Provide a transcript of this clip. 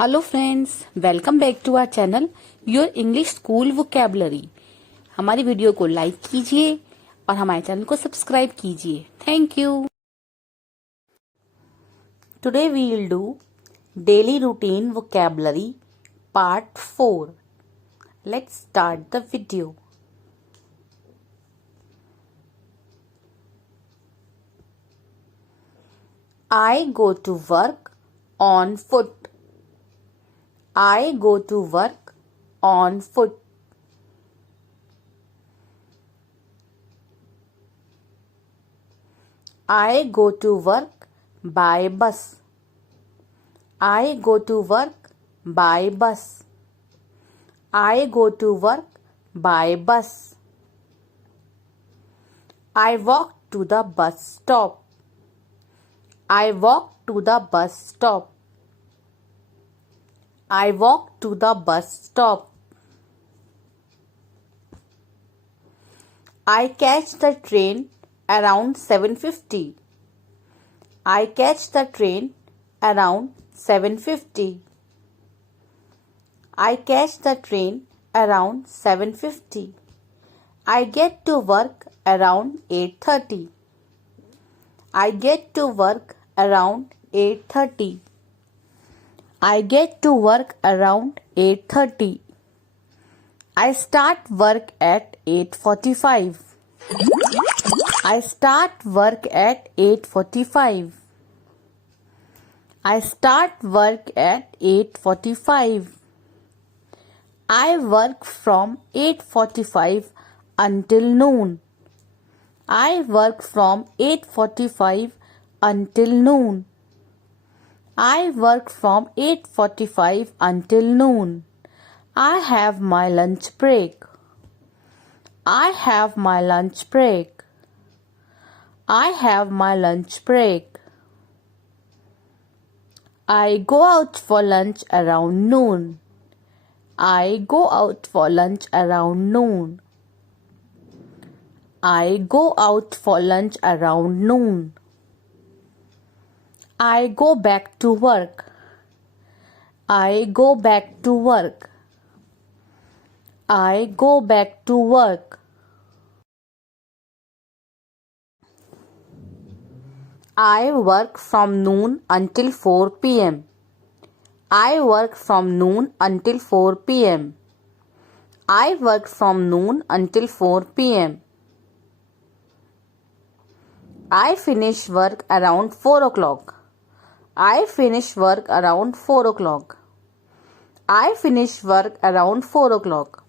Hello friends, welcome back to our channel your English school vocabulary. हमारी video को like कीजिए और हमारे चैनल को सब्सक्राइब कीजिए। Thank you. Today we will do daily routine vocabulary part 4। Let's start the video. I go to work on foot. I go to work on foot. I go to work by bus. I go to work by bus. I go to work by bus. I walk to the bus stop. I walk to the bus stop. I walk to the bus stop. I catch the train around 7:50. I catch the train around 7:50. I catch the train around 7:50. I get to work around 8:30. I get to work around 8:30. I get to work around 8:30. I start work at 8:45. I start work at 8:45. I start work at 8:45. I work from 8:45 until noon. I work from 8:45 until noon. I work from 8:45 until noon. I have my lunch break. I have my lunch break. I have my lunch break. I go out for lunch around noon. I go out for lunch around noon. I go out for lunch around noon. I go back to work. I go back to work. I go back to work. I work from noon until 4 p.m. I work from noon until 4 p.m. I work from noon until 4 p.m. I finish work around 4 o'clock. I finish work around 4 o'clock. I finish work around 4 o'clock.